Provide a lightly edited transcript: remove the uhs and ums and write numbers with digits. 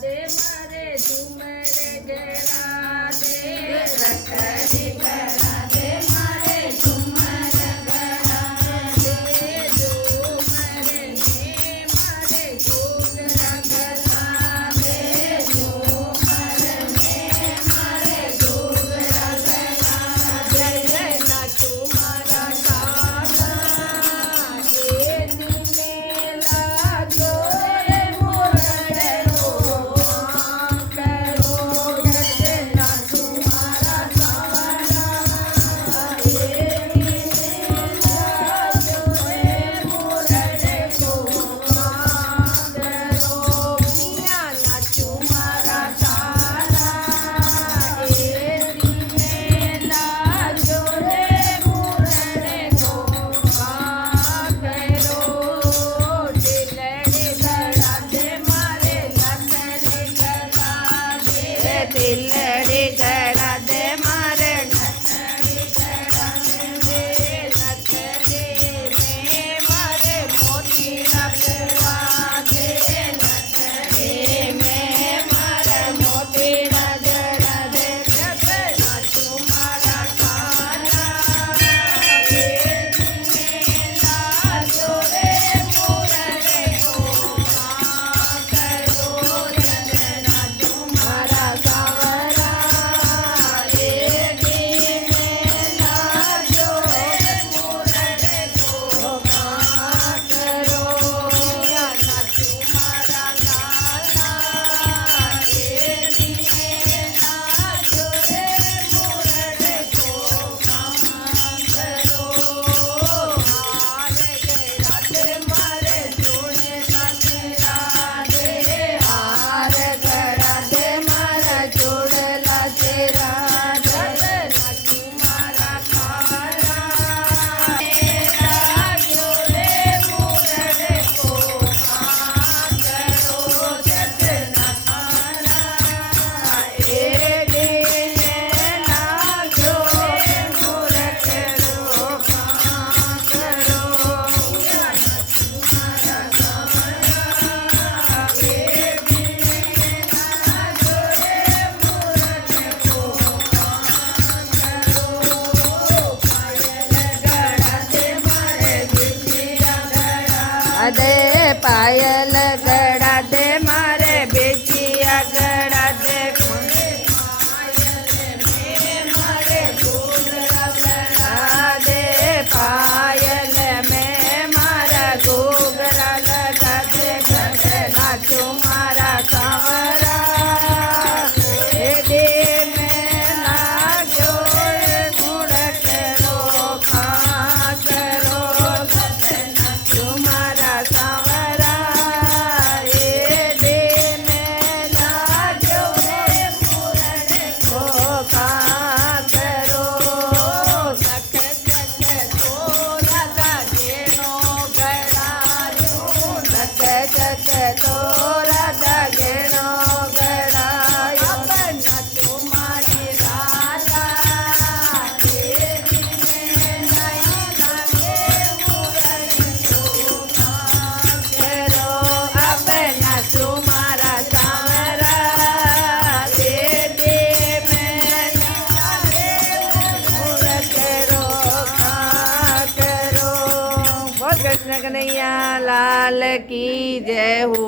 દે મારે ઝુમર ગળા દે રખડી ગળા દે મારે ઝુમર ગળા દે ઝુમર ને મારે ઘૂઘરા ગળા દે ઝુમર ને મારે ઘૂઘરા ગળા દે નાચું મારા કાના એ દિને લાગ્યો રે મોરડો કરો જતે નાચું મારા કાના એ દિને લાગ્યો રે મોરડો કરો પિયા નાચું મારા કાના એ દિને લાગ્યો રે મોરડો તિલડી ગળા દે મારે નથડી ગળા દે નથડી મે મારે મોતી રાખવા દે નથડી મે મારે મોતી ગળા દે નાચું મારા કાના એ દિને લાગ્યો રે મોરડે કરો જતે નાચું મારા સાવરા એ દિને લાગ્યો રે મોરડે કરો નાચું મારા કાના એ દિને લાગ્યો રે મોરડે હાર ગળા દે મારા જોડેલા ચેરા દે નાચું મારા કાના લાગ્યો રે મોરડે કરો જતે નાના એ દિને લાગ્યો રે મોરડે દે પાયલ ગળા દે મારે બેચિયા ગળા દે મારે ઘૂઘરા ગળા દે પાયલ મે મારા ઘૂઘરા લગા દે જતે નાચું મારા સાવરા એ દે મે લાગ્યો રે ઘૂઘરો ખા કરો જતે નાચું મારા સાવરા એ દિને લાગ્યો રે મોરડે ખા કરો સખ સખ તોરા દાગેણો ગળાયું સખ સખ તોરા દાગેણો ગળાયો નાચું મારી રાધા એ દિને નહીં લાગે મોરડે કરો અબે નાચું મારા સાવરા એ દે મે લાગે મોરડે કરો બોલ કૃષ્ણ કનૈયા લાલ કી જય હો।